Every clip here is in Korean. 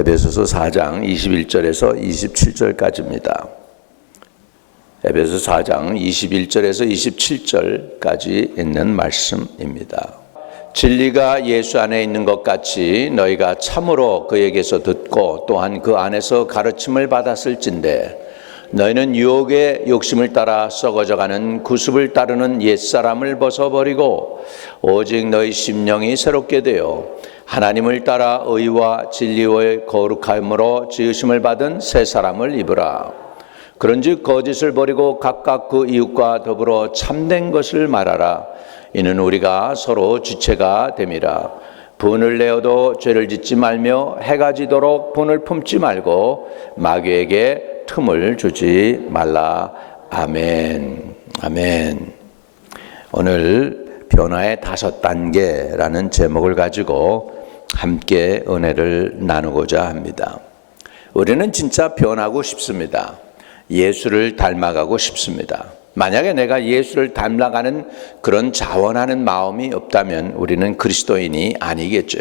에베소서 4장 21절에서 27절까지입니다. 에베소서 4장 21절에서 27절까지 있는 말씀입니다. 진리가 예수 안에 있는 것 같이 너희가 참으로 그에게서 듣고 또한 그 안에서 가르침을 받았을진대 너희는 유혹의 욕심을 따라 썩어져가는 구습을 따르는 옛사람을 벗어버리고 오직 너희 심령이 새롭게 되어 하나님을 따라 의와 진리의 거룩함으로 지으심을 받은 새 사람을 입으라. 그런즉 거짓을 버리고 각각 그 이웃과 더불어 참된 것을 말하라. 이는 우리가 서로 지체가 됨이라. 분을 내어도 죄를 짓지 말며 해가 지도록 분을 품지 말고 마귀에게 틈을 주지 말라. 아멘. 아멘. 오늘 변화의 5단계라는 제목을 가지고 함께 은혜를 나누고자 합니다. 우리는 진짜 변하고 싶습니다. 예수를 닮아가고 싶습니다. 만약에 내가 예수를 닮아가는 그런 자원하는 마음이 없다면 우리는 그리스도인이 아니겠죠.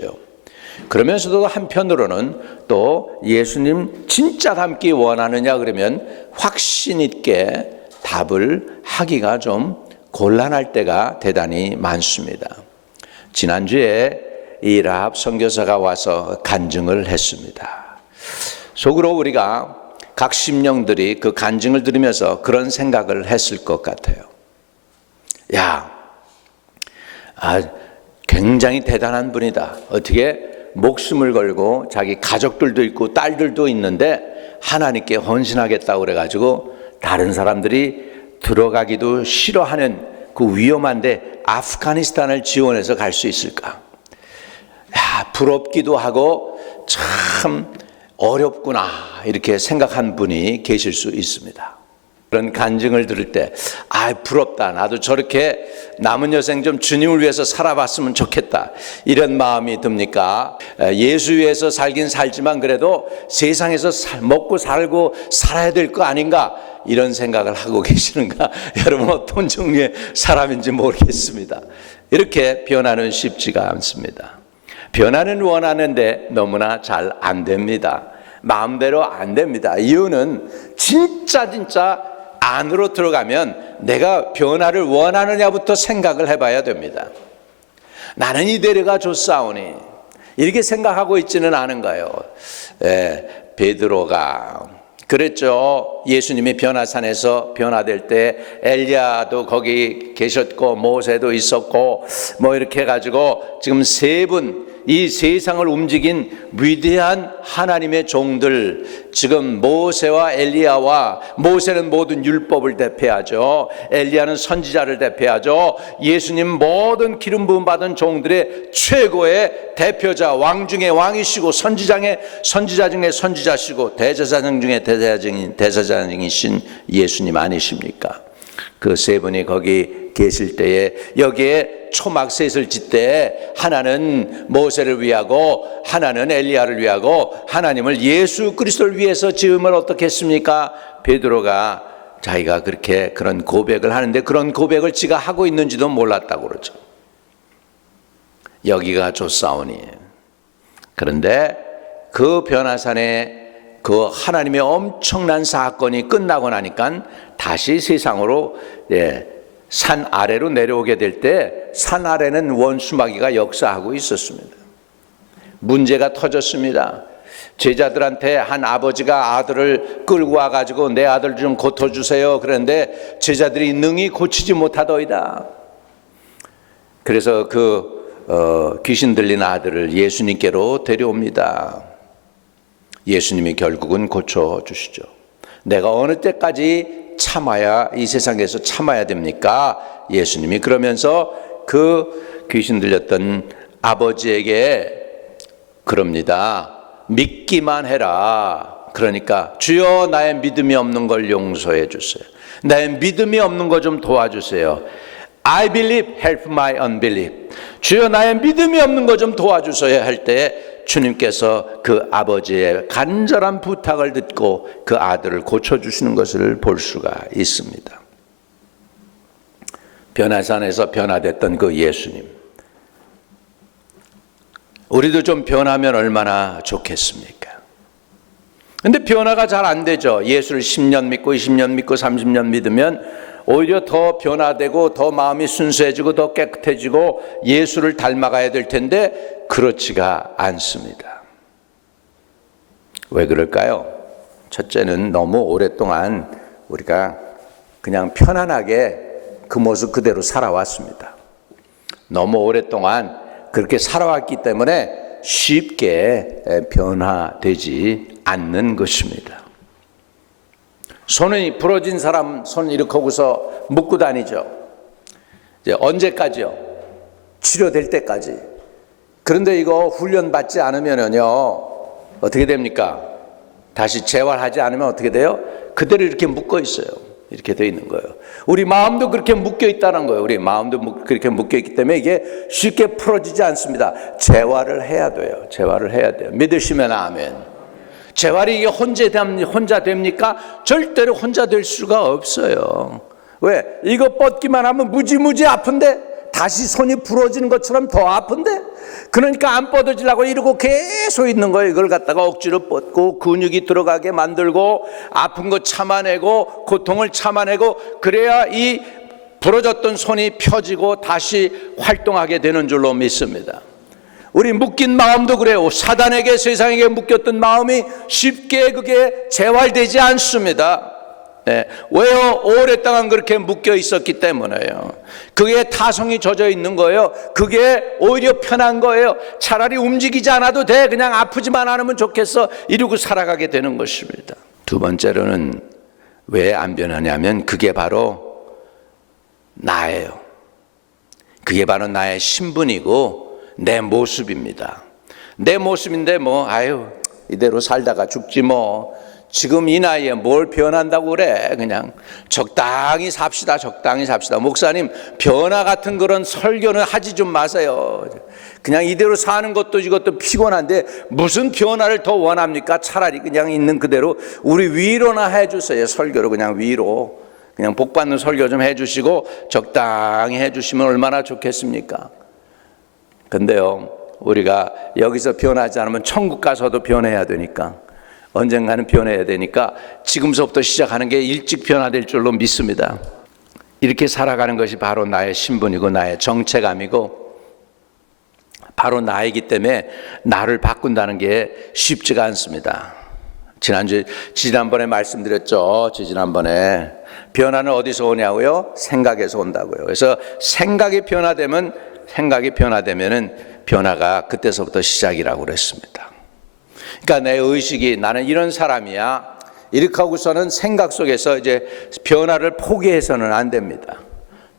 그러면서도 한편으로는 또 예수님 진짜 닮기 원하느냐 그러면 확신 있게 답을 하기가 좀 곤란할 때가 대단히 많습니다. 지난주에 이 라합 선교사가 와서 간증을 했습니다. 속으로 우리가 각 심령들이 그 간증을 들으면서 그런 생각을 했을 것 같아요. 굉장히 대단한 분이다. 어떻게 목숨을 걸고 자기 가족들도 있고 딸들도 있는데 하나님께 헌신하겠다고 그래가지고 다른 사람들이 들어가기도 싫어하는 그 위험한데 아프가니스탄을 지원해서 갈 수 있을까? 부럽기도 하고 참 어렵구나 이렇게 생각한 분이 계실 수 있습니다. 그런 간증을 들을 때 부럽다. 나도 저렇게 남은 여생 좀 주님을 위해서 살아봤으면 좋겠다. 이런 마음이 듭니까? 예수 위해서 살긴 살지만 그래도 세상에서 먹고 살고 살아야 될 거 아닌가? 이런 생각을 하고 계시는가? 여러분 어떤 종류의 사람인지 모르겠습니다. 이렇게 변화는 쉽지가 않습니다. 변화는 원하는데 너무나 잘 안 됩니다. 마음대로 안 됩니다. 이유는 진짜 안으로 들어가면 내가 변화를 원하느냐부터 생각을 해봐야 됩니다. 나는 이대로가 좋사오니 이렇게 생각하고 있지는 않은가요? 베드로가 그랬죠. 예수님이 변화산에서 변화될 때 엘리야도 거기 계셨고 모세도 있었고 이렇게 해가지고 지금 3분 이 세상을 움직인 위대한 하나님의 종들, 지금 모세와 엘리야와, 모세는 모든 율법을 대표하죠. 엘리야는 선지자를 대표하죠. 예수님 모든 기름 부음 받은 종들의 최고의 대표자, 왕 중에 왕이시고 선지자 중에 선지자시고 대제사장 중에 대제사장이신 예수님 아니십니까? 그 3분이 거기 계실 때에 여기에 초막셋을 짓때 하나는 모세를 위하고 하나는 엘리야를 위하고 하나님을 예수 그리스도를 위해서 지음을 어떻게 했습니까? 베드로가 자기가 그렇게 그런 고백을 하는데 그런 고백을 지가 하고 있는지도 몰랐다고 그러죠. 여기가 좋사오니. 그런데 그 변화산에 그 하나님의 엄청난 사건이 끝나고 나니까 다시 세상으로 산 아래로 내려오게 될 때 산 아래는 원수마귀가 역사하고 있었습니다. 문제가 터졌습니다. 제자들한테 한 아버지가 아들을 끌고 와가지고 내 아들 좀 고쳐주세요. 그런데 제자들이 능히 고치지 못하더이다. 그래서 귀신 들린 아들을 예수님께로 데려옵니다. 예수님이 결국은 고쳐주시죠. 내가 어느 때까지 참아야 이 세상에서 참아야 됩니까? 예수님이 그러면서 그 귀신 들렸던 아버지에게 그럽니다. 믿기만 해라. 그러니까 주여 나의 믿음이 없는 걸 용서해 주세요. 나의 믿음이 없는 거 좀 도와주세요. I believe, help my unbelief. 주여 나의 믿음이 없는 거 좀 도와주세요 할 때 주님께서 그 아버지의 간절한 부탁을 듣고 그 아들을 고쳐주시는 것을 볼 수가 있습니다. 변화산에서 변화됐던 그 예수님, 우리도 좀 변하면 얼마나 좋겠습니까? 근데 변화가 잘 안 되죠. 예수를 10년 믿고 20년 믿고 30년 믿으면 오히려 더 변화되고 더 마음이 순수해지고 더 깨끗해지고 예수를 닮아가야 될 텐데 그렇지가 않습니다. 왜 그럴까요? 첫째는 너무 오랫동안 우리가 그냥 편안하게 그 모습 그대로 살아왔습니다. 너무 오랫동안 그렇게 살아왔기 때문에 쉽게 변화되지 않는 것입니다. 손이 부러진 사람 손 이렇게 하고서 묶고 다니죠. 이제 언제까지요? 치료될 때까지. 그런데 이거 훈련 받지 않으면요 어떻게 됩니까? 다시 재활하지 않으면 어떻게 돼요? 그대로 이렇게 묶어 있어요. 이렇게 돼 있는 거예요. 우리 마음도 그렇게 묶여 있다는 거예요. 우리 마음도 그렇게 묶여 있기 때문에 이게 쉽게 풀어지지 않습니다. 재활을 해야 돼요. 재활을 해야 돼요. 믿으시면 아멘. 재활이 이게 혼자 됩니까? 절대로 혼자 될 수가 없어요. 왜? 이거 뻗기만 하면 무지무지 아픈데 다시 손이 부러지는 것처럼 더 아픈데 그러니까 안 뻗어지려고 이러고 계속 있는 거예요. 이걸 갖다가 억지로 뻗고 근육이 들어가게 만들고 아픈 거 참아내고 고통을 참아내고 그래야 이 부러졌던 손이 펴지고 다시 활동하게 되는 줄로 믿습니다. 우리 묶인 마음도 그래요. 사단에게 세상에게 묶였던 마음이 쉽게 그게 재활되지 않습니다. 네. 왜요? 오랫동안 그렇게 묶여 있었기 때문에요. 그게 타성이 젖어 있는 거예요. 그게 오히려 편한 거예요. 차라리 움직이지 않아도 돼. 그냥 아프지만 않으면 좋겠어. 이러고 살아가게 되는 것입니다. 두 번째로는 왜 안 변하냐면 그게 바로 나예요. 그게 바로 나의 신분이고 내 모습입니다. 내 모습인데 이대로 살다가 죽지 뭐. 지금 이 나이에 뭘 변한다고 그래. 그냥 적당히 삽시다. 적당히 삽시다. 목사님 변화 같은 그런 설교는 하지 좀 마세요. 그냥 이대로 사는 것도 이것도 피곤한데 무슨 변화를 더 원합니까? 차라리 그냥 있는 그대로 우리 위로나 해주세요. 설교를 그냥 위로 그냥 복받는 설교 좀 해주시고 적당히 해주시면 얼마나 좋겠습니까? 근데요 우리가 여기서 변하지 않으면 천국 가서도 변해야 되니까 언젠가는 변해야 되니까 지금서부터 시작하는 게 일찍 변화될 줄로 믿습니다. 이렇게 살아가는 것이 바로 나의 신분이고 나의 정체감이고 바로 나이기 때문에 나를 바꾼다는 게 쉽지가 않습니다. 지난번에 말씀드렸죠. 지난번에 변화는 어디서 오냐고요? 생각에서 온다고요. 그래서 생각이 변화되면은 변화가 그때서부터 시작이라고 그랬습니다. 그러니까 내 의식이 나는 이런 사람이야. 이렇게 하고서는 생각 속에서 이제 변화를 포기해서는 안 됩니다.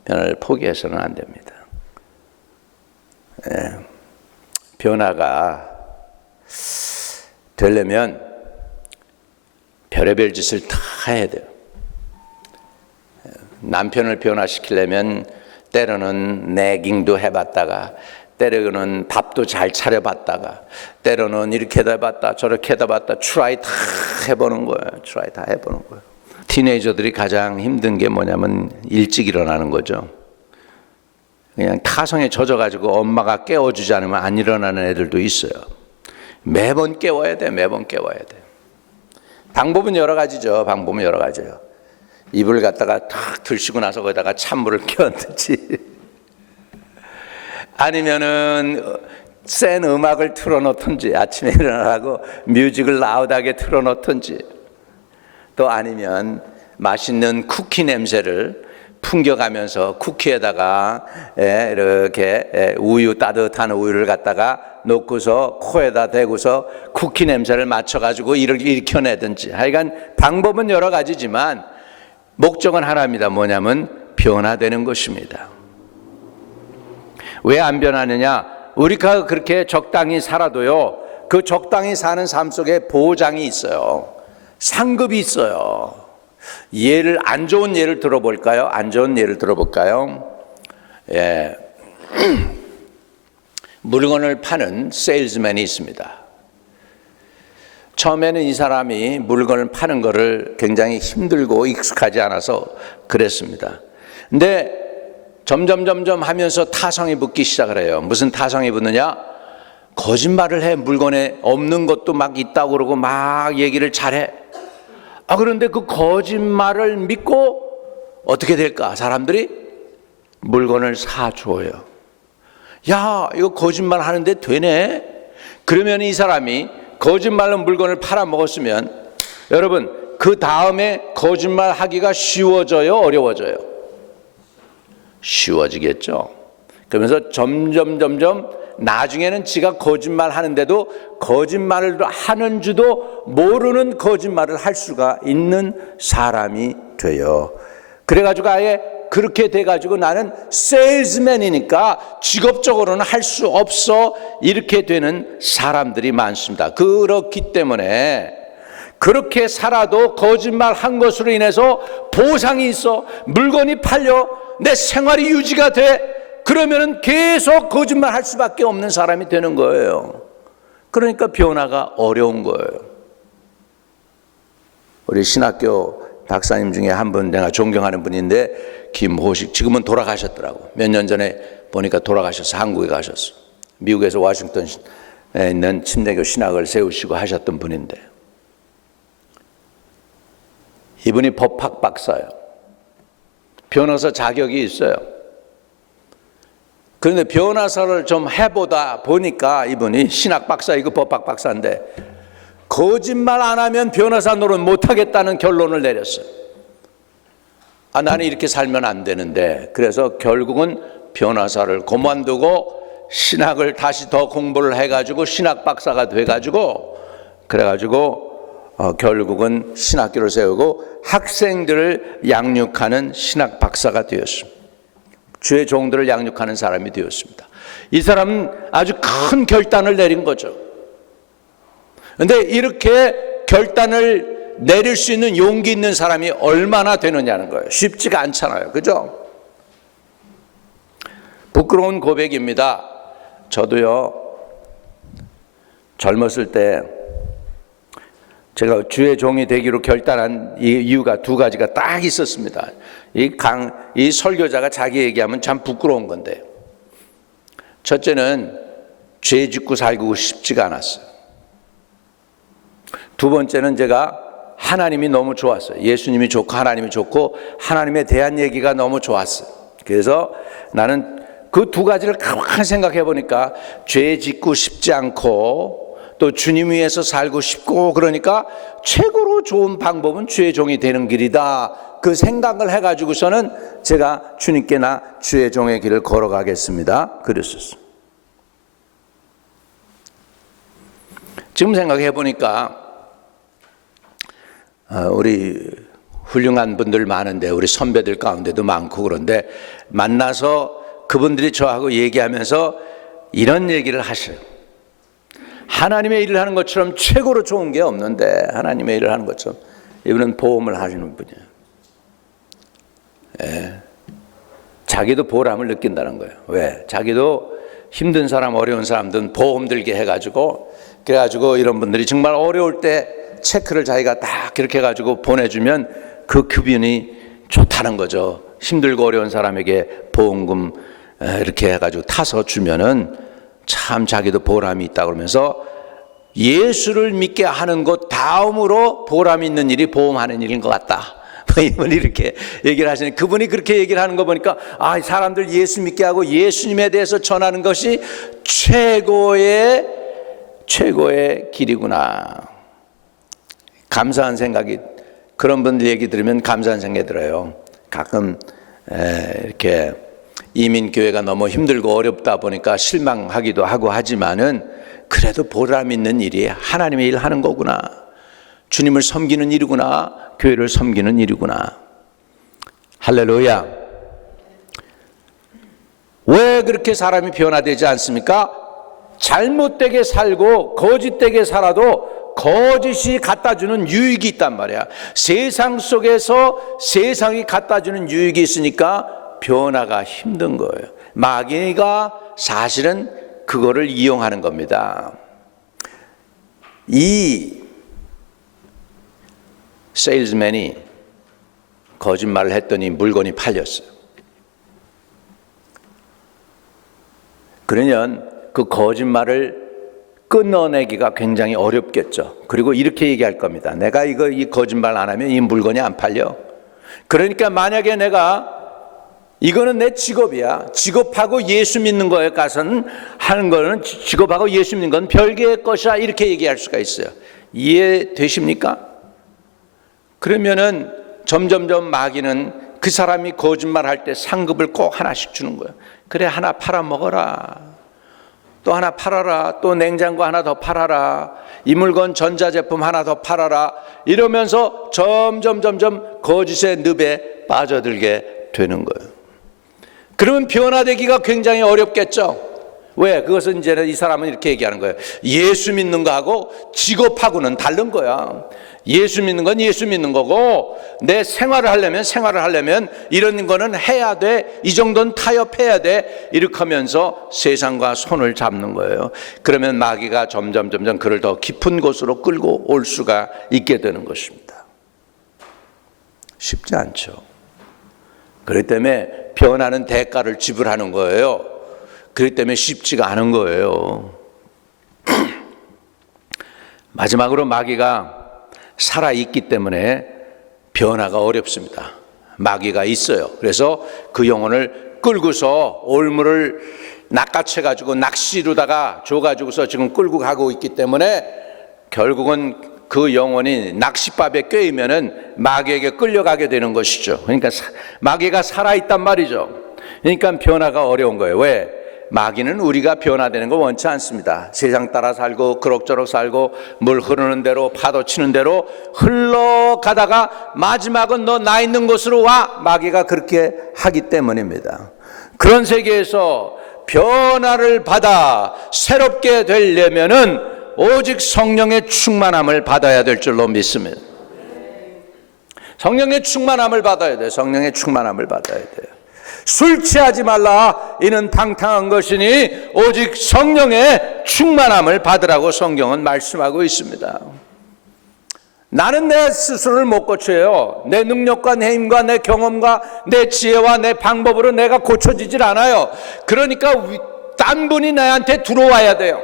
변화를 포기해서는 안 됩니다. 변화가 되려면 별의별 짓을 다 해야 돼요. 남편을 변화시키려면 때로는 내깅도 해봤다가 때로는 밥도 잘 차려봤다가 때로는 이렇게 해봤다 저렇게 해봤다 트라이 다 해보는 거예요. 트라이 다 해보는 거예요. 티네이저들이 가장 힘든 게 뭐냐면 일찍 일어나는 거죠. 그냥 타성에 젖어가지고 엄마가 깨워주지 않으면 안 일어나는 애들도 있어요. 매번 깨워야 돼. 매번 깨워야 돼. 방법은 여러 가지죠. 방법은 여러 가지예요. 이불 갖다가 탁 들시고 나서 거기다가 찬물을 껴넣지 아니면은 센 음악을 틀어놓든지 아침에 일어나고 뮤직을 라우드하게 틀어놓든지 또 아니면 맛있는 쿠키 냄새를 풍겨가면서 쿠키에다가 이렇게 따뜻한 우유를 갖다가 놓고서 코에다 대고서 쿠키 냄새를 맞춰가지고 일으켜내든지 하여간 방법은 여러 가지지만 목적은 하나입니다. 뭐냐면 변화되는 것입니다. 왜 안 변하느냐? 우리가 그렇게 적당히 살아도요 그 적당히 사는 삶 속에 보장이 있어요. 상급이 있어요. 안 좋은 예를 들어볼까요? 안 좋은 예를 들어볼까요? 물건을 파는 세일즈맨이 있습니다. 처음에는 이 사람이 물건을 파는 것을 굉장히 힘들고 익숙하지 않아서 그랬습니다. 근데 점점 하면서 타성이 붙기 시작을 해요. 무슨 타성이 붙느냐? 거짓말을 해. 물건에 없는 것도 막 있다고 그러고 막 얘기를 잘해. 그런데 그 거짓말을 믿고 어떻게 될까? 사람들이 물건을 사줘요. 야, 이거 거짓말 하는데 되네? 그러면 이 사람이 거짓말로 물건을 팔아먹었으면 여러분, 그 다음에 거짓말 하기가 쉬워져요? 어려워져요? 쉬워지겠죠. 그러면서 점점 나중에는 지가 거짓말 하는데도 거짓말을 하는 줄도 모르는 거짓말을 할 수가 있는 사람이 돼요. 그래가지고 아예 그렇게 돼가지고 나는 세일즈맨이니까 직업적으로는 할 수 없어, 이렇게 되는 사람들이 많습니다. 그렇기 때문에 그렇게 살아도 거짓말 한 것으로 인해서 보상이 있어, 물건이 팔려, 내 생활이 유지가 돼, 그러면은 계속 거짓말 할 수밖에 없는 사람이 되는 거예요. 그러니까 변화가 어려운 거예요. 우리 신학교 박사님 중에 한 분, 내가 존경하는 분인데 김호식, 지금은 돌아가셨더라고. 몇 년 전에 보니까 돌아가셔서 한국에 가셨어. 미국에서 워싱턴에 있는 침례교 신학을 세우시고 하셨던 분인데, 이분이 법학 박사예요. 변호사 자격이 있어요. 그런데 변호사를 좀 해보다 보니까 이분이 신학 박사이고 법학 박사인데 거짓말 안 하면 변호사 노릇 못하겠다는 결론을 내렸어요. 나는 이렇게 살면 안 되는데, 그래서 결국은 변호사를 그만두고 신학을 다시 더 공부를 해가지고 신학 박사가 돼가지고, 그래가지고 결국은 신학교를 세우고 학생들을 양육하는 신학 박사가 되었습니다. 주의 종들을 양육하는 사람이 되었습니다. 이 사람은 아주 큰 결단을 내린 거죠. 그런데 이렇게 결단을 내릴 수 있는 용기 있는 사람이 얼마나 되느냐는 거예요. 쉽지가 않잖아요. 그죠? 부끄러운 고백입니다. 저도요, 젊었을 때 제가 주의 종이 되기로 결단한 이유가 두 가지가 딱 있었습니다. 이 설교자가 자기 얘기하면 참 부끄러운 건데, 첫째는 죄 짓고 살고 싶지가 않았어요. 두 번째는 제가 하나님이 너무 좋았어요. 예수님이 좋고 하나님이 좋고 하나님에 대한 얘기가 너무 좋았어요. 그래서 나는 그 두 가지를 가만히 생각해 보니까 죄 짓고 싶지 않고 또 주님 위해서 살고 싶고, 그러니까 최고로 좋은 방법은 주의 종이 되는 길이다, 그 생각을 해가지고서는 제가 주님께나 주의 종의 길을 걸어가겠습니다, 그랬었어요. 지금 생각해 보니까 우리 훌륭한 분들 많은데, 우리 선배들 가운데도 많고, 그런데 만나서 그분들이 저하고 얘기하면서 이런 얘기를 하셔요. 하나님의 일을 하는 것처럼 최고로 좋은 게 없는데, 하나님의 일을 하는 것처럼. 이분은 보험을 하시는 분이에요. 자기도 보람을 느낀다는 거예요. 왜? 자기도 힘든 사람, 어려운 사람들은 보험 들게 해가지고, 그래가지고 이런 분들이 정말 어려울 때 체크를 자기가 딱 그렇게 해가지고 보내주면 그 급여이 좋다는 거죠. 힘들고 어려운 사람에게 보험금 이렇게 해가지고 타서 주면은 참 자기도 보람이 있다 그러면서 예수를 믿게 하는 것 다음으로 보람 있는 일이 보험하는 일인 것 같다. 이분이 이렇게 얘기를 하시는, 그분이 그렇게 얘기를 하는 거 보니까 사람들 예수 믿게 하고 예수님에 대해서 전하는 것이 최고의 길이구나. 감사한 생각이, 그런 분들 얘기 들으면 감사한 생각이 들어요. 가끔 이렇게 이민교회가 너무 힘들고 어렵다 보니까 실망하기도 하고 하지만은, 그래도 보람 있는 일이 하나님의 일 하는 거구나, 주님을 섬기는 일이구나, 교회를 섬기는 일이구나. 할렐루야. 왜 그렇게 사람이 변화되지 않습니까? 잘못되게 살고 거짓되게 살아도 거짓이 갖다주는 유익이 있단 말이야. 세상 속에서 세상이 갖다주는 유익이 있으니까 변화가 힘든 거예요. 마귀가 사실은 그거를 이용하는 겁니다. 이 세일즈맨이 거짓말을 했더니 물건이 팔렸어요. 그러면 그 거짓말을 끊어내기가 굉장히 어렵겠죠. 그리고 이렇게 얘기할 겁니다. 내가 이 거짓말 안 하면 이 물건이 안 팔려. 그러니까 만약에 내가 이거는 내 직업이야. 직업하고 예수 믿는 거에 가서는 하는 거는 직업하고 예수 믿는 건 별개의 것이야. 이렇게 얘기할 수가 있어요. 이해되십니까? 그러면은 점점점 마귀는 그 사람이 거짓말할 때 상급을 꼭 하나씩 주는 거예요. 그래, 하나 팔아먹어라. 또 하나 팔아라. 또 냉장고 하나 더 팔아라. 이 물건 전자제품 하나 더 팔아라. 이러면서 점점 거짓의 늪에 빠져들게 되는 거예요. 그러면 변화되기가 굉장히 어렵겠죠. 왜? 그것은 이제 이 사람은 이렇게 얘기하는 거예요. 예수 믿는 거하고 직업하고는 다른 거야. 예수 믿는 건 예수 믿는 거고, 내 생활을 하려면 이런 거는 해야 돼. 이 정도는 타협해야 돼. 이렇게 하면서 세상과 손을 잡는 거예요. 그러면 마귀가 점점 그를 더 깊은 곳으로 끌고 올 수가 있게 되는 것입니다. 쉽지 않죠. 그렇기 때문에 변하는 대가를 지불하는 거예요. 그렇기 때문에 쉽지가 않은 거예요. 마지막으로 마귀가 살아있기 때문에 변화가 어렵습니다. 마귀가 있어요. 그래서 그 영혼을 끌고서 올무를 낚아채가지고 낚시로다가 줘가지고서 지금 끌고 가고 있기 때문에 결국은 그 영혼이 낚싯밥에 꿰이면은 마귀에게 끌려가게 되는 것이죠. 그러니까 마귀가 살아있단 말이죠. 그러니까 변화가 어려운 거예요. 왜? 마귀는 우리가 변화되는 거 원치 않습니다. 세상 따라 살고 그럭저럭 살고 물 흐르는 대로 파도 치는 대로 흘러가다가 마지막은 너 나 있는 곳으로 와. 마귀가 그렇게 하기 때문입니다. 그런 세계에서 변화를 받아 새롭게 되려면은 오직 성령의 충만함을 받아야 될 줄로 믿습니다. 성령의 충만함을 받아야 돼요. 성령의 충만함을 받아야 돼요. 술 취하지 말라. 이는 방탕한 것이니 오직 성령의 충만함을 받으라고 성경은 말씀하고 있습니다. 나는 내 스스로를 못 고쳐요. 내 능력과 내 힘과 내 경험과 내 지혜와 내 방법으로 내가 고쳐지질 않아요. 그러니까 딴 분이 나한테 들어와야 돼요.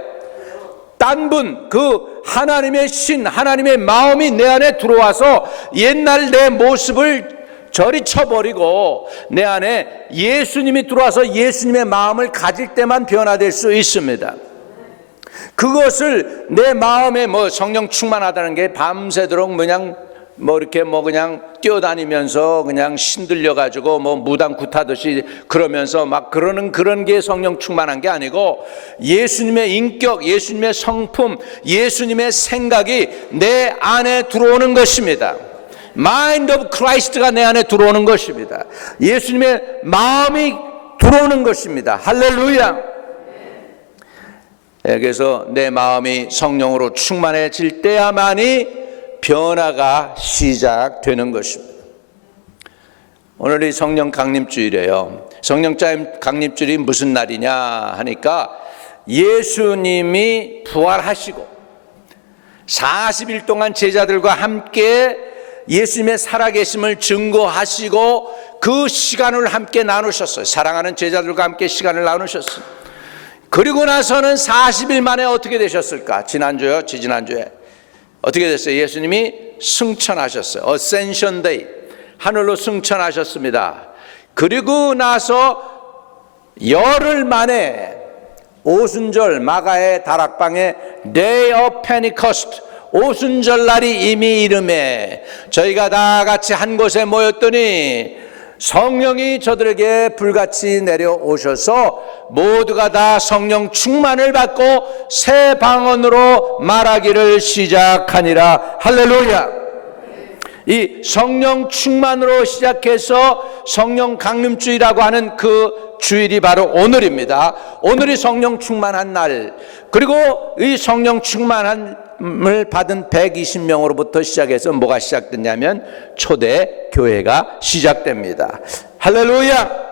딴 분, 그 하나님의 신, 하나님의 마음이 내 안에 들어와서 옛날 내 모습을 저리 쳐버리고 내 안에 예수님이 들어와서 예수님의 마음을 가질 때만 변화될 수 있습니다. 그것을 내 마음에 성령 충만하다는 게 밤새도록 그냥 뛰어다니면서 그냥 신들려 가지고 무당 굿하듯이 그러면서 막 그런 게 성령 충만한 게 아니고 예수님의 인격, 예수님의 성품, 예수님의 생각이 내 안에 들어오는 것입니다. Mind of Christ가 내 안에 들어오는 것입니다. 예수님의 마음이 들어오는 것입니다. 할렐루야. 그래서 내 마음이 성령으로 충만해질 때야만이 변화가 시작되는 것입니다. 오늘이 성령 강림주일이에요. 성령 강림주일이 무슨 날이냐 하니까 예수님이 부활하시고 40일 동안 제자들과 함께 예수님의 살아계심을 증거하시고 그 시간을 함께 나누셨어요. 사랑하는 제자들과 함께 시간을 나누셨어요. 그리고 나서는 40일 만에 어떻게 되셨을까? 지난주요? 지지난주에 어떻게 됐어요? 예수님이 승천하셨어요. Ascension Day, 하늘로 승천하셨습니다. 그리고 나서 열흘 만에 오순절 마가의 다락방에 Day of Pentecost, 오순절날이 이미 이름에 저희가 다 같이 한 곳에 모였더니 성령이 저들에게 불같이 내려오셔서 모두가 다 성령 충만을 받고 새 방언으로 말하기를 시작하니라. 할렐루야. 이 성령 충만으로 시작해서 성령 강림주일이라고 하는 그 주일이 바로 오늘입니다. 오늘이 성령 충만한 날. 그리고 이 성령 충만함을 받은 120명으로부터 시작해서 뭐가 시작됐냐면 초대 교회가 시작됩니다. 할렐루야.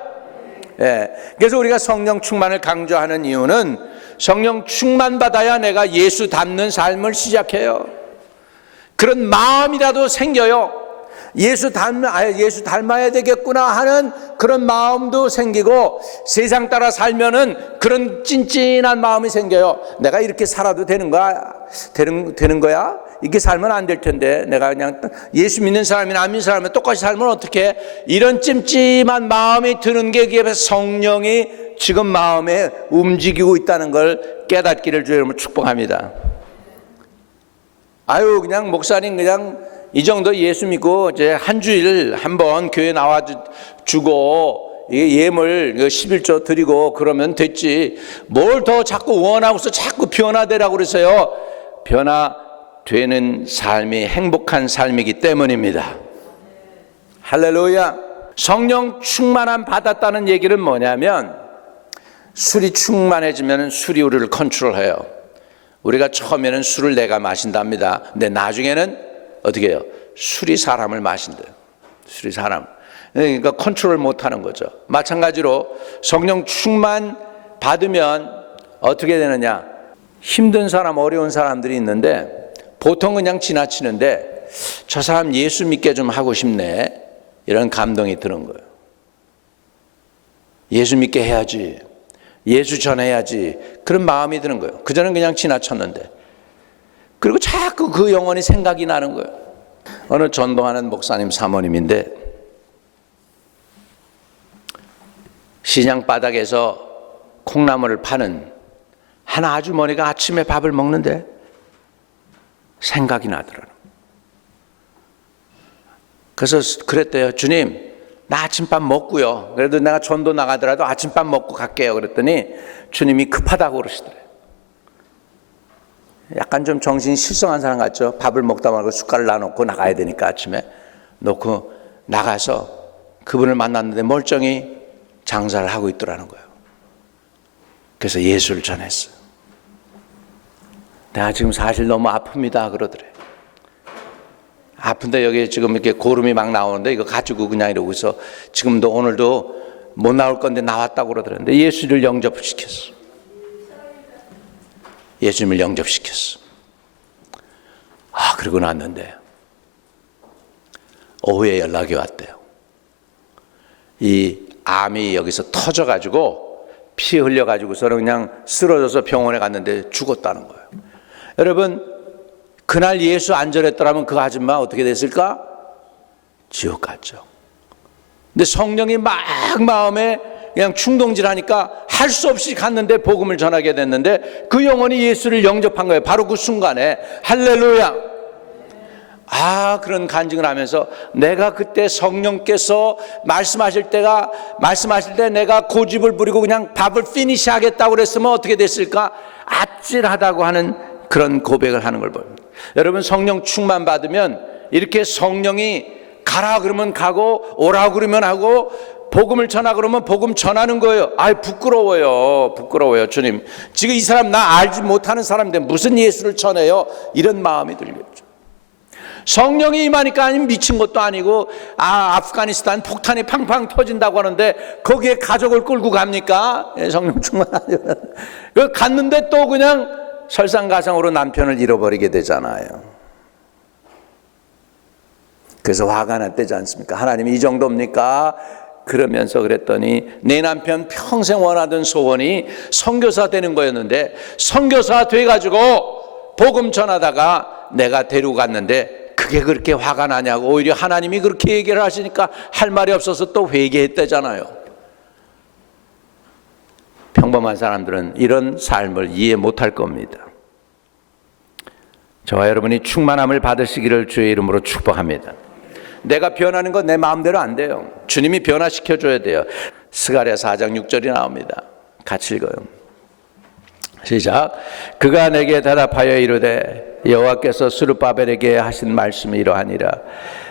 예. 그래서 우리가 성령 충만을 강조하는 이유는 성령 충만 받아야 내가 예수 닮는 삶을 시작해요. 그런 마음이라도 생겨요. 예수 닮아야 되겠구나 하는 그런 마음도 생기고, 세상 따라 살면은 그런 찐찐한 마음이 생겨요. 내가 이렇게 살아도 되는 거야? 이렇게 살면 안 될 텐데, 내가 그냥 예수 믿는 사람이나 안 믿는 사람이 똑같이 살면 어떡해? 이런 찜찜한 마음이 드는 게, 그게 성령이 지금 마음에 움직이고 있다는 걸 깨닫기를 주의 이름으로 축복합니다. 아유, 그냥 목사님 그냥 이 정도 예수 믿고 이제 한 주일 한번 교회 나와주고 예물 11조 드리고 그러면 됐지. 뭘 더 자꾸 원하고서 자꾸 변화되라고 그러세요. 변화되는 삶이 행복한 삶이기 때문입니다. 할렐루야. 성령 충만함 받았다는 얘기는 뭐냐면, 술이 충만해지면 술이 우리를 컨트롤해요. 우리가 처음에는 술을 내가 마신답니다. 근데 나중에는 어떻게 해요? 술이 사람을 마신대요. 술이 사람. 그러니까 컨트롤 못하는 거죠. 마찬가지로 성령 충만 받으면 어떻게 되느냐? 힘든 사람, 어려운 사람들이 있는데 보통 그냥 지나치는데, 저 사람 예수 믿게 좀 하고 싶네, 이런 감동이 드는 거예요. 예수 믿게 해야지, 예수 전해야지, 그런 마음이 드는 거예요. 그전엔 그냥 지나쳤는데. 그리고 자꾸 그 영혼이 생각이 나는 거예요. 어느 전도하는 목사님 사모님인데, 시장 바닥에서 콩나물을 파는 한 아주머니가 아침에 밥을 먹는데 생각이 나더라고요. 그래서 그랬대요. 주님, 나 아침밥 먹고요, 그래도 내가 전도 나가더라도 아침밥 먹고 갈게요. 그랬더니 주님이 급하다고 그러시더래요. 약간 좀 정신이 실성한 사람 같죠. 밥을 먹다 말고 숟갈을 놔놓고 나가야 되니까 아침에 놓고 나가서 그분을 만났는데 멀쩡히 장사를 하고 있더라는 거예요. 그래서 예수를 전했어요. 내가 지금 사실 너무 아픕니다 그러더래. 아픈데 여기 지금 이렇게 고름이 막 나오는데 이거 가지고 그냥 이러고서 지금도 오늘도 못 나올 건데 나왔다고 그러더랬는데, 예수를 영접시켰어. 예수님을 영접시켰어. 그러고 났는데 오후에 연락이 왔대요. 이 암이 여기서 터져가지고 피 흘려가지고서는 그냥 쓰러져서 병원에 갔는데 죽었다는 거예요. 여러분, 그날 예수 안 전했더라면 그 아줌마 어떻게 됐을까? 지옥 갔죠. 근데 성령이 막 마음에 그냥 충동질하니까 할 수 없이 갔는데 복음을 전하게 됐는데, 그 영혼이 예수를 영접한 거예요. 바로 그 순간에. 할렐루야. 그런 간증을 하면서, 내가 그때 성령께서 말씀하실 때 내가 고집을 부리고 그냥 밥을 피니시 하겠다고 그랬으면 어떻게 됐을까? 아찔하다고 하는 그런 고백을 하는 걸 봅니다. 여러분, 성령 충만 받으면 이렇게 성령이 가라 그러면 가고, 오라 그러면 하고, 복음을 전하 그러면 복음 전하는 거예요. 부끄러워요. 주님, 지금 이 사람 나 알지 못하는 사람인데 무슨 예수를 전해요? 이런 마음이 들겠죠. 성령이 임하니까 아니면 미친 것도 아니고, 아프가니스탄 폭탄이 팡팡 터진다고 하는데 거기에 가족을 끌고 갑니까? 성령 충만하죠. 갔는데 또 그냥 설상가상으로 남편을 잃어버리게 되잖아요. 그래서 화가 났대지 않습니까? 하나님이 이 정도입니까? 그러면서 그랬더니, 내 남편 평생 원하던 소원이 선교사 되는 거였는데, 선교사 돼가지고 복음 전하다가 내가 데리고 갔는데 그게 그렇게 화가 나냐고. 오히려 하나님이 그렇게 얘기를 하시니까 할 말이 없어서 또 회개했대잖아요. 평범한 사람들은 이런 삶을 이해 못할 겁니다. 저와 여러분이 충만함을 받으시기를 주의 이름으로 축복합니다. 내가 변하는 건 내 마음대로 안 돼요. 주님이 변화시켜줘야 돼요. 스가랴 4장 6절이 나옵니다. 같이 읽어요. 시작. 그가 내게 대답하여 이르되, 여호와께서 스룹바벨에게 하신 말씀이 이러하니라.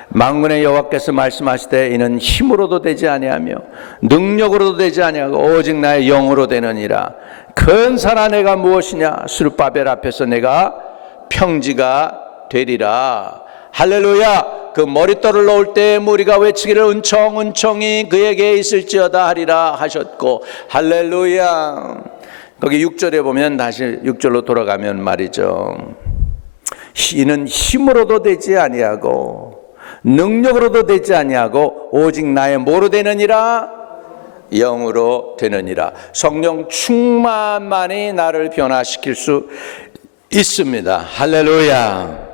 만군의 여호와께서 말씀하시되, 이는 힘으로도 되지 아니하며 능력으로도 되지 아니하고 오직 나의 영으로 되느니라. 근사나 내가 무엇이냐? 스룹바벨 앞에서 내가 평지가 되리라. 할렐루야. 그 머릿돌을 놓을 때 무리가 외치기를 은총이 그에게 있을지어다 하리라 하셨고, 할렐루야. 거기 6절에 보면, 다시 6절로 돌아가면 말이죠, 이는 힘으로도 되지 아니하고 능력으로도 되지 아니하고 오직 나의 뭐로 되느니라? 영으로 되느니라. 성령 충만만이 나를 변화시킬 수 있습니다. 할렐루야.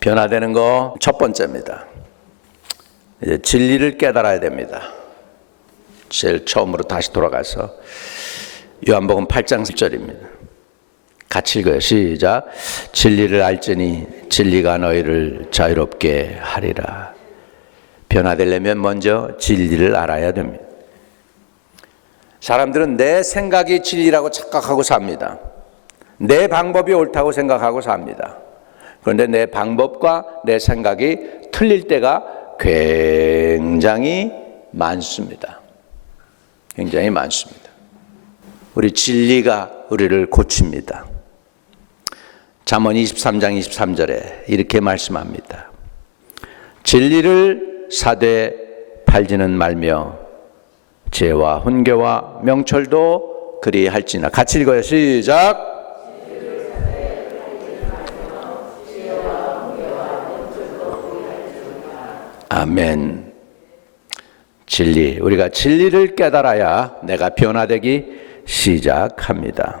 변화되는 거 첫 번째입니다. 이제 진리를 깨달아야 됩니다. 제일 처음으로 다시 돌아가서 요한복음 8장 10절입니다. 같이 읽어요. 시작. 진리를 알지니 진리가 너희를 자유롭게 하리라. 변화되려면 먼저 진리를 알아야 됩니다. 사람들은 내 생각이 진리라고 착각하고 삽니다. 내 방법이 옳다고 생각하고 삽니다. 그런데 내 방법과 내 생각이 틀릴 때가 굉장히 많습니다. 굉장히 많습니다. 우리 진리가 우리를 고칩니다. 잠언 23장 23절에 이렇게 말씀합니다. 진리를 사되 팔지는 말며 죄와 훈계와 명철도 그리할지나. 같이 읽어요. 시작. 아멘. 진리, 우리가 진리를 깨달아야 내가 변화되기 시작합니다.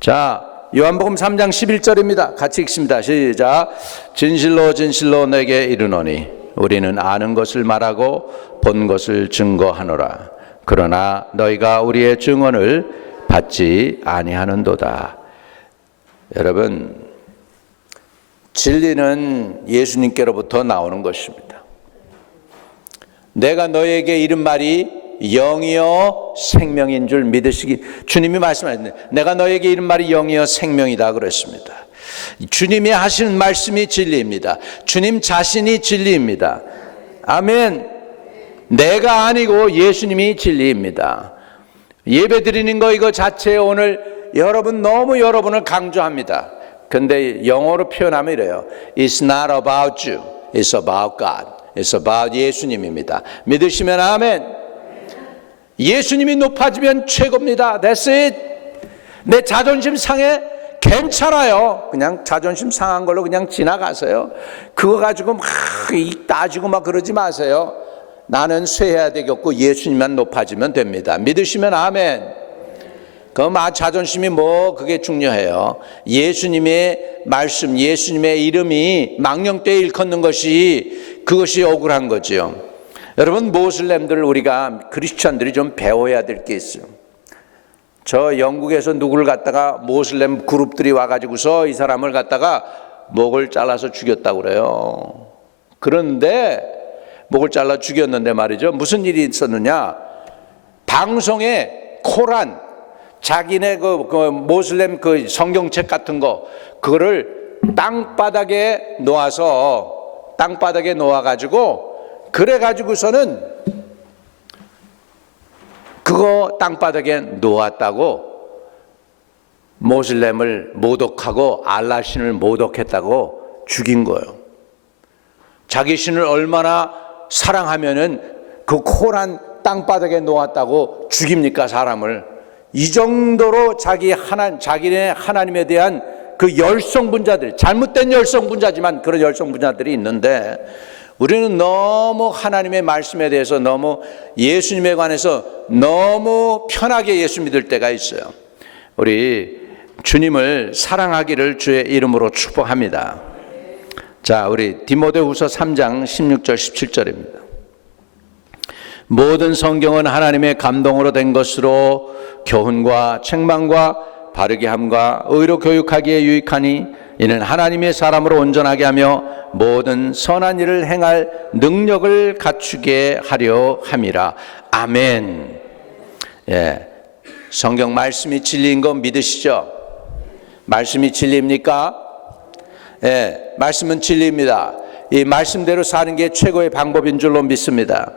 자, 요한복음 3장 11절입니다. 같이 읽습니다. 시작. 진실로 진실로 내게 이르노니 우리는 아는 것을 말하고 본 것을 증거하노라. 그러나 너희가 우리의 증언을 받지 아니하는도다. 여러분, 진리는 예수님께로부터 나오는 것입니다. 내가 너에게 이른 말이 영이요 생명인 줄 믿으시기. 주님이 말씀하셨는데 내가 너에게 이른 말이 영이요 생명이다 그랬습니다. 주님이 하시는 말씀이 진리입니다. 주님 자신이 진리입니다. 아멘. 내가 아니고 예수님이 진리입니다. 예배 드리는 거 이거 자체에 오늘 여러분 너무 여러분을 강조합니다. 근데 영어로 표현하면 이래요. It's not about you. It's about God. It's about 예수님입니다. 믿으시면 아멘. 예수님이 높아지면 최고입니다. That's it. 내 자존심 상해? 괜찮아요. 그냥 자존심 상한 걸로 그냥 지나가세요. 그거 가지고 막 따지고 막 그러지 마세요. 나는 쇠해야 되겠고 예수님만 높아지면 됩니다. 믿으시면 아멘. 그럼 자존심이 뭐 그게 중요해요. 예수님의 말씀, 예수님의 이름이 망령되이 일컫는 것이 그것이 억울한 거죠. 여러분, 모슬렘들 우리가 크리스천들이 좀 배워야 될 게 있어요. 저 영국에서 누구를 갖다가 모슬렘 그룹들이 와가지고서 이 사람을 갖다가 목을 잘라서 죽였다고 그래요. 그런데 목을 잘라 죽였는데 말이죠. 무슨 일이 있었느냐? 방송에 코란, 자기네 그 모슬렘 그 성경책 같은 거 그거를 땅바닥에 놓아가지고 그래가지고서는 그거 땅바닥에 놓았다고 모슬렘을 모독하고 알라 신을 모독했다고 죽인 거예요. 자기 신을 얼마나 사랑하면은 그 코란 땅바닥에 놓았다고 죽입니까 사람을? 이 정도로 자기네 하나님에 대한 그 열성분자들, 잘못된 열성분자지만 그런 열성분자들이 있는데 우리는 너무 하나님의 말씀에 대해서 너무 예수님에 관해서 너무 편하게 예수 믿을 때가 있어요. 우리 주님을 사랑하기를 주의 이름으로 축복합니다. 자, 우리 디모데후서 3장 16절 17절입니다. 모든 성경은 하나님의 감동으로 된 것으로 교훈과 책망과 바르게 함과 의로 교육하기에 유익하니 이는 하나님의 사람으로 온전하게 하며 모든 선한 일을 행할 능력을 갖추게 하려 함이라. 아멘. 예, 성경 말씀이 진리인 거 믿으시죠? 말씀이 진리입니까? 예, 말씀은 진리입니다. 이 말씀대로 사는 게 최고의 방법인 줄로 믿습니다.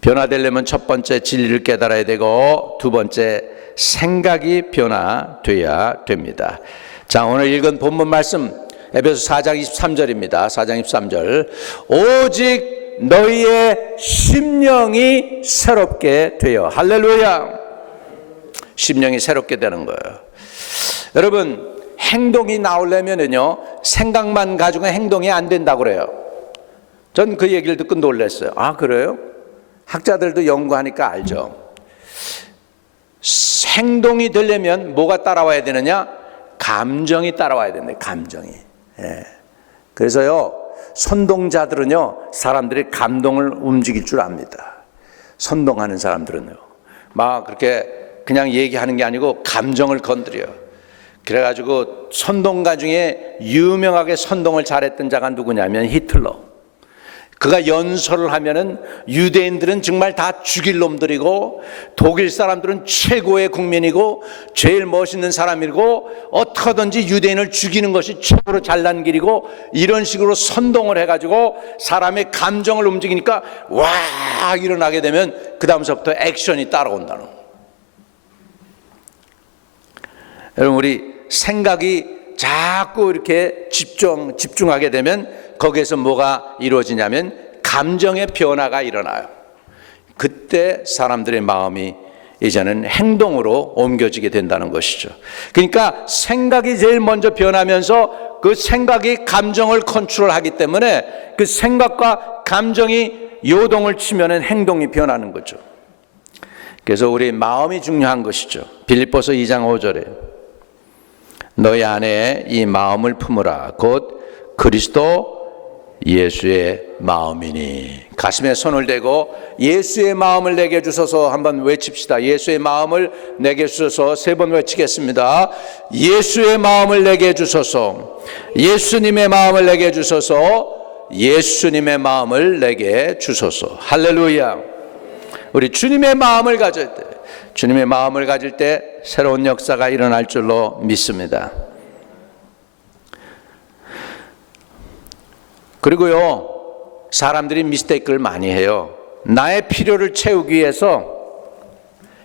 변화되려면 첫 번째 진리를 깨달아야 되고 두 번째 생각이 변화돼야 됩니다. 자, 오늘 읽은 본문 말씀 에베소 4장 23절입니다. 4장 23절. 오직 너희의 심령이 새롭게 되어. 할렐루야. 심령이 새롭게 되는 거예요. 여러분, 행동이 나오려면은요 생각만 가지고는 행동이 안 된다고 그래요. 전 그 얘기를 듣고 놀랐어요. 아, 그래요? 학자들도 연구하니까 알죠. 행동이 되려면 뭐가 따라와야 되느냐? 감정이 따라와야 된대, 감정이. 예. 그래서요, 선동자들은요, 사람들이 감동을 움직일 줄 압니다. 선동하는 사람들은요, 막 그렇게 그냥 얘기하는 게 아니고 감정을 건드려요. 그래가지고 선동가 중에 유명하게 선동을 잘했던 자가 누구냐면 히틀러. 그가 연설을 하면은 유대인들은 정말 다 죽일 놈들이고 독일 사람들은 최고의 국민이고 제일 멋있는 사람이고 어떻게든지 유대인을 죽이는 것이 최고로 잘난 길이고 이런 식으로 선동을 해가지고 사람의 감정을 움직이니까 와 일어나게 되면 그 다음서부터 액션이 따라온다는 거예요. 여러분, 우리 생각이 자꾸 이렇게 집중하게 되면 거기에서 뭐가 이루어지냐면 감정의 변화가 일어나요. 그때 사람들의 마음이 이제는 행동으로 옮겨지게 된다는 것이죠. 그러니까 생각이 제일 먼저 변하면서 그 생각이 감정을 컨트롤하기 때문에 그 생각과 감정이 요동을 치면은 행동이 변하는 거죠. 그래서 우리 마음이 중요한 것이죠. 빌립보서 2장 5절에 너희 안에 이 마음을 품으라 곧 그리스도 예수의 마음이니. 가슴에 손을 대고 예수의 마음을 내게 주소서 한번 외칩시다. 예수의 마음을 내게 주소서. 3번 외치겠습니다. 예수의 마음을 내게 주소서. 예수님의 마음을 내게 주소서. 예수님의 마음을 내게 주소서. 할렐루야. 우리 주님의 마음을 가질 때, 주님의 마음을 가질 때 새로운 역사가 일어날 줄로 믿습니다. 그리고요, 사람들이 미스테이크를 많이 해요. 나의 필요를 채우기 위해서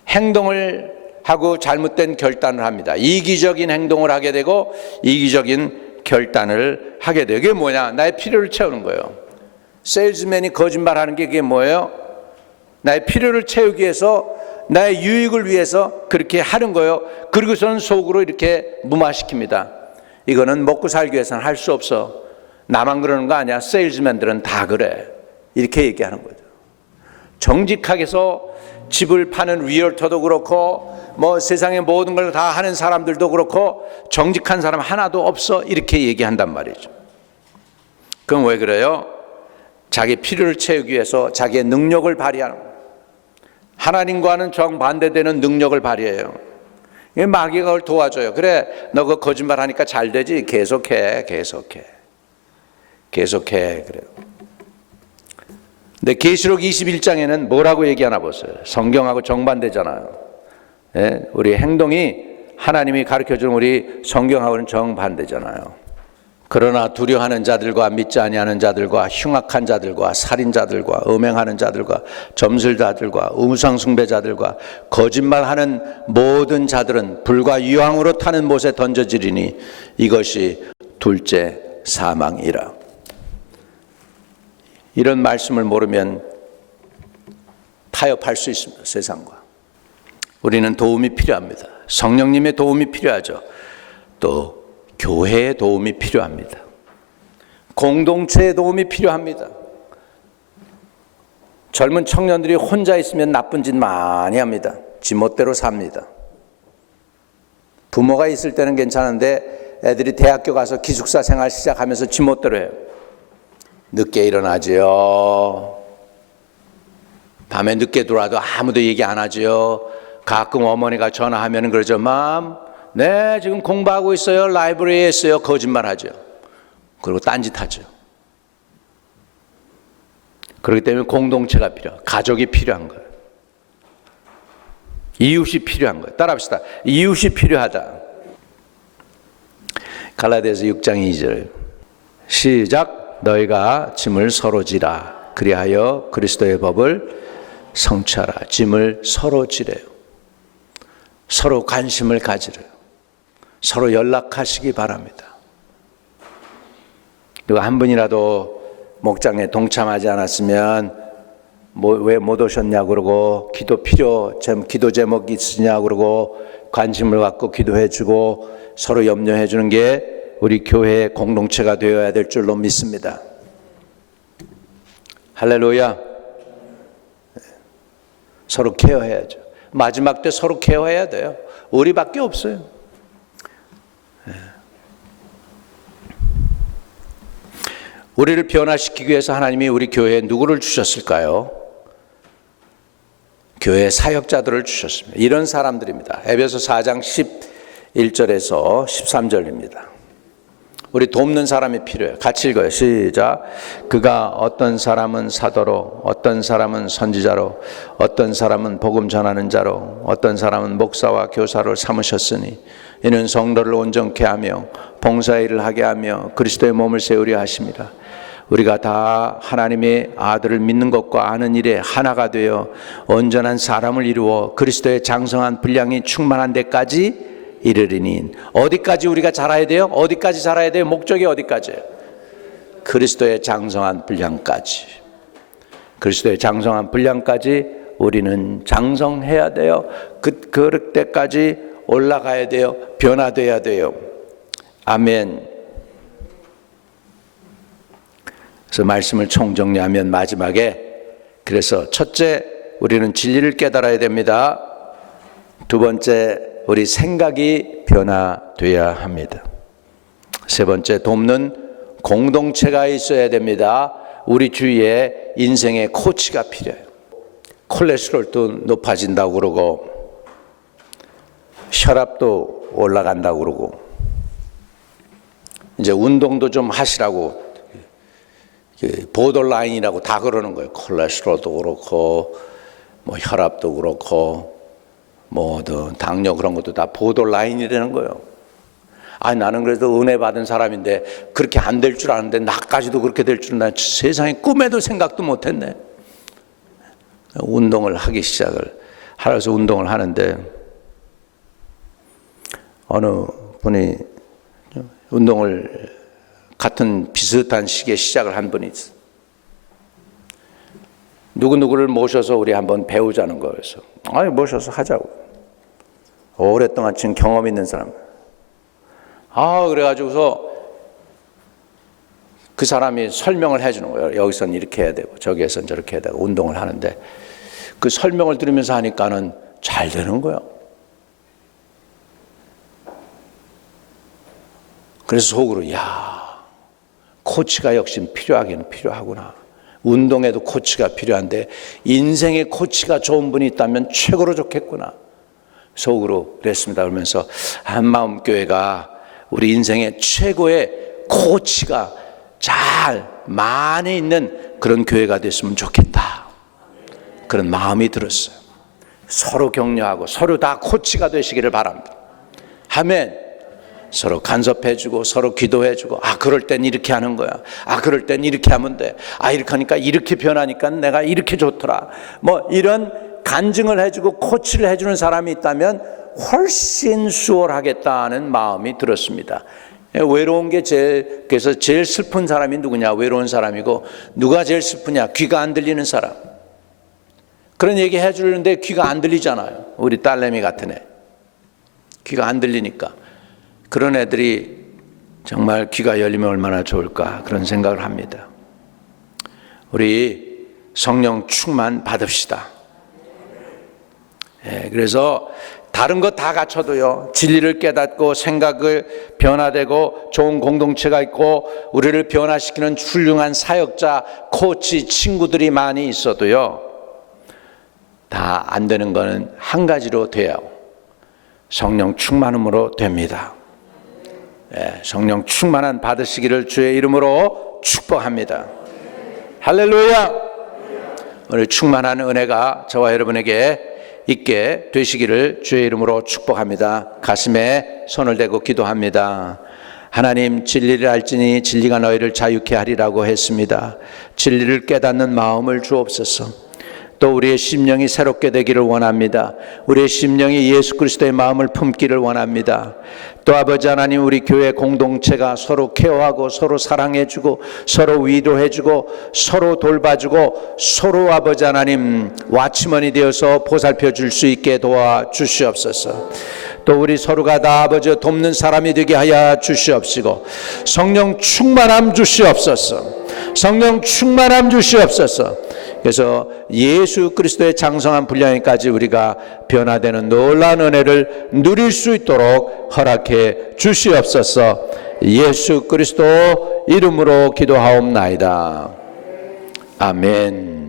행동을 하고 잘못된 결단을 합니다. 이기적인 행동을 하게 되고 이기적인 결단을 하게 돼요. 그게 뭐냐? 나의 필요를 채우는 거예요. 세일즈맨이 거짓말하는 게 그게 뭐예요? 나의 필요를 채우기 위해서 나의 유익을 위해서 그렇게 하는 거예요. 그리고서는 속으로 이렇게 무마시킵니다. 이거는 먹고 살기 위해서는 할 수 없어. 나만 그러는 거 아니야. 세일즈맨들은 다 그래. 이렇게 얘기하는 거죠. 정직하게서 집을 파는 리얼터도 그렇고 뭐 세상의 모든 걸 다 하는 사람들도 그렇고 정직한 사람 하나도 없어. 이렇게 얘기한단 말이죠. 그럼 왜 그래요? 자기 필요를 채우기 위해서 자기의 능력을 발휘하는 거예요. 하나님과는 정반대되는 능력을 발휘해요. 마귀가 그걸 도와줘요. 그래, 너 그 거짓말 하니까 잘 되지. 계속해. 그래요. 근데 계시록 21장에는 뭐라고 얘기하나 보세요. 성경하고 정반대잖아요. 예? 우리 행동이 하나님이 가르쳐주는 우리 성경하고는 정반대잖아요. 그러나 두려워하는 자들과 믿지 아니하는 자들과 흉악한 자들과 살인자들과 음행하는 자들과 점술자들과 우상 숭배자들과 거짓말하는 모든 자들은 불과 유황으로 타는 못에 던져지리니 이것이 둘째 사망이라. 이런 말씀을 모르면 타협할 수 있습니다. 세상과. 우리는 도움이 필요합니다. 성령님의 도움이 필요하죠. 또 교회의 도움이 필요합니다. 공동체의 도움이 필요합니다. 젊은 청년들이 혼자 있으면 나쁜 짓 많이 합니다. 지멋대로 삽니다. 부모가 있을 때는 괜찮은데 애들이 대학교 가서 기숙사 생활 시작하면서 지멋대로 해요. 늦게 일어나지요. 밤에 늦게 들어와도 아무도 얘기 안 하지요. 가끔 어머니가 전화하면 그러죠. 맘, 네 지금 공부하고 있어요. 라이브러리에 있어요. 거짓말하죠. 그리고 딴짓하죠. 그렇기 때문에 공동체가 필요해요. 가족이 필요한 거예요. 이웃이 필요한 거예요. 따라합시다. 이웃이 필요하다. 갈라디아서 6장 2절 시작. 너희가 짐을 서로 지라. 그리하여 그리스도의 법을 성취하라. 짐을 서로 지래요. 서로 관심을 가지래요. 서로 연락하시기 바랍니다. 그리고 한 분이라도 목장에 동참하지 않았으면 왜 못 오셨냐고 그러고 기도 제목 있으냐고 그러고 관심을 갖고 기도해 주고 서로 염려해 주는 게 우리 교회의 공동체가 되어야 될 줄로 믿습니다. 할렐루야. 서로 케어해야죠. 마지막 때 서로 케어해야 돼요. 우리밖에 없어요. 우리를 변화시키기 위해서 하나님이 우리 교회에 누구를 주셨을까요? 교회 사역자들을 주셨습니다. 이런 사람들입니다. 에베소 4장 11절에서 13절입니다. 우리 돕는 사람이 필요해요. 같이 읽어요. 시작. 그가 어떤 사람은 사도로, 어떤 사람은 선지자로, 어떤 사람은 복음 전하는 자로, 어떤 사람은 목사와 교사로 삼으셨으니 이는 성도를 온전케 하며 봉사의 일을 하게 하며 그리스도의 몸을 세우려 하심이라. 우리가 다 하나님의 아들을 믿는 것과 아는 일에 하나가 되어 온전한 사람을 이루어 그리스도의 장성한 분량이 충만한 데까지 이르리니. 어디까지 우리가 자라야 돼요? 어디까지 자라야 돼요? 목적이 어디까지예요? 그리스도의 장성한 분량까지. 그리스도의 장성한 분량까지 우리는 장성해야 돼요. 그 때까지 올라가야 돼요. 변화돼야 돼요. 아멘. 그래서 말씀을 총정리하면 마지막에, 그래서 첫째, 우리는 진리를 깨달아야 됩니다. 두 번째, 우리 생각이 변화돼야 합니다. 세 번째, 돕는 공동체가 있어야 됩니다. 우리 주위에 인생의 코치가 필요해요. 콜레스테롤도 높아진다고 그러고 혈압도 올라간다고 그러고 이제 운동도 좀 하시라고 보더라인이라고 다 그러는 거예요. 콜레스테롤도 그렇고 뭐 혈압도 그렇고 뭐 당뇨 그런 것도 다 보더라인이라는 거예요. 아, 나는 그래도 은혜 받은 사람인데 그렇게 안 될 줄 아는데 나까지도 그렇게 될 줄은 난 세상에 꿈에도 생각도 못했네. 운동을 하기 시작을 하면서 운동을 하는데 어느 분이 운동을 같은 비슷한 시기에 시작을 한 분이 있어. 누구누구를 모셔서 우리 한번 배우자는 거였어. 아니, 모셔서 하자고. 오랫동안 지금 경험 있는 사람. 그래가지고서 그 사람이 설명을 해주는 거예요. 여기서는 이렇게 해야 되고 저기에서는 저렇게 해야 되고 운동을 하는데 그 설명을 들으면서 하니까는 잘 되는 거예요. 그래서 속으로 코치가 역시 필요하긴 필요하구나. 운동에도 코치가 필요한데 인생의 코치가 좋은 분이 있다면 최고로 좋겠구나. 속으로 그랬습니다. 그러면서 한마음교회가 우리 인생의 최고의 코치가 잘 많이 있는 그런 교회가 됐으면 좋겠다. 그런 마음이 들었어요. 서로 격려하고 서로 다 코치가 되시기를 바랍니다. 아멘. 서로 간섭해주고 서로 기도해주고 그럴 땐 이렇게 하는 거야. 그럴 땐 이렇게 하면 돼. 이렇게 하니까 이렇게 변하니까 내가 이렇게 좋더라. 뭐 이런 간증을 해주고 코치를 해주는 사람이 있다면 훨씬 수월하겠다는 마음이 들었습니다. 외로운 게 그래서 제일 슬픈 사람이 누구냐? 외로운 사람이고. 누가 제일 슬프냐? 귀가 안 들리는 사람. 그런 얘기 해주는데 귀가 안 들리잖아요. 우리 딸내미 같은 애. 귀가 안 들리니까. 그런 애들이 정말 귀가 열리면 얼마나 좋을까 그런 생각을 합니다. 우리 성령 충만 받읍시다. 그래서 다른 거 다 갖춰도요, 진리를 깨닫고 생각을 변화되고 좋은 공동체가 있고 우리를 변화시키는 훌륭한 사역자, 코치, 친구들이 많이 있어도요, 다 안 되는 거는 한 가지로 돼요. 성령 충만함으로 됩니다. 성령 충만한 받으시기를 주의 이름으로 축복합니다. 할렐루야. 오늘 충만한 은혜가 저와 여러분에게 있게 되시기를 주의 이름으로 축복합니다. 가슴에 손을 대고 기도합니다. 하나님, 진리를 알지니 진리가 너희를 자유케 하리라고 했습니다. 진리를 깨닫는 마음을 주옵소서. 또 우리의 심령이 새롭게 되기를 원합니다. 우리의 심령이 예수 그리스도의 마음을 품기를 원합니다. 또 아버지 하나님, 우리 교회 공동체가 서로 케어하고 서로 사랑해주고 서로 위로해주고 서로 돌봐주고 서로 아버지 하나님 와치먼이 되어서 보살펴 줄 수 있게 도와주시옵소서. 또 우리 서로가 다 아버지 돕는 사람이 되게 하여 주시옵시고 성령 충만함 주시옵소서. 성령 충만함 주시옵소서. 그래서 예수 그리스도의 장성한 분량에까지 우리가 변화되는 놀라운 은혜를 누릴 수 있도록 허락해 주시옵소서. 예수 그리스도 이름으로 기도하옵나이다. 아멘.